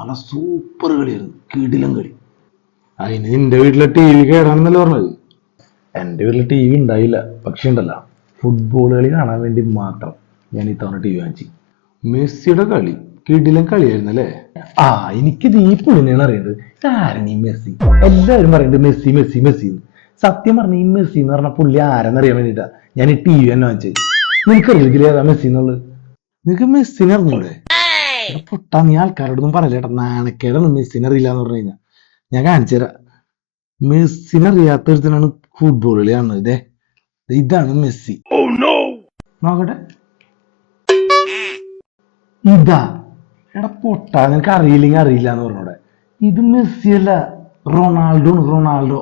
നല്ല സൂപ്പർ കളിയായിരുന്നു, കിടിലം കളി. അതിന് നിന്റെ വീട്ടിലെ ടി വി കേടാണെന്നല്ലേ പറഞ്ഞത്? എന്റെ വീട്ടിൽ ടി വി ഉണ്ടായില്ല, പക്ഷെ ഉണ്ടല്ല, ഫുട്ബോൾ കളി കാണാൻ വേണ്ടി മാത്രം ഞാൻ ഇത്തവണ ടി വി വാങ്ങിച്ചു. മെസ്സിയുടെ കളി കിടിലൻ കളിയായിരുന്നു അല്ലേ? ആ, എനിക്കിത് ഈ പുള്ളിനെയാണ് അറിയേണ്ടത്. ആരാണ് ഈ മെസ്സി? എല്ലാവരും പറയുന്നത് മെസ്സി മെസ്സി മെസ്സി. സത്യം പറഞ്ഞ ഈ മെസ്സി എന്ന് പറഞ്ഞ പുള്ളി ആരെന്നറിയാൻ വേണ്ടിട്ടാ ഞാൻ ഈ ടി വി തന്നെ വാങ്ങിച്ചത്. നിനക്കറിയില്ല ഏതാ മെസ്സി എന്നുള്ളത്? നിനക്ക് മെസ്സിനെ അറിഞ്ഞൂടെ? പൊട്ടാ, നീ ആൾക്കാരോടൊന്നും പറയലേട്ടാ, നാണക്കേടാണ് മെസ്സിനെ അറിയില്ല എന്ന് പറഞ്ഞു കഴിഞ്ഞാൽ. ഞാൻ കാണിച്ചു തരാം. മെസ്സിനെ അറിയാത്ത ഒരുത്തനാണ് ഫുട്ബോൾ കളി കാണുന്നത്. ഇതേ ഇതാണ് മെസ്സി. നോക്കട്ടെ, ഇതാ. എടാ പൊട്ടാ, നിനക്ക് അറിയില്ലെങ്കിൽ അറിയില്ല എന്ന് പറഞ്ഞൂടെ? ഇത് മെസ്സി അല്ല, റൊണാൾഡോ ആണ്, റൊണാൾഡോ.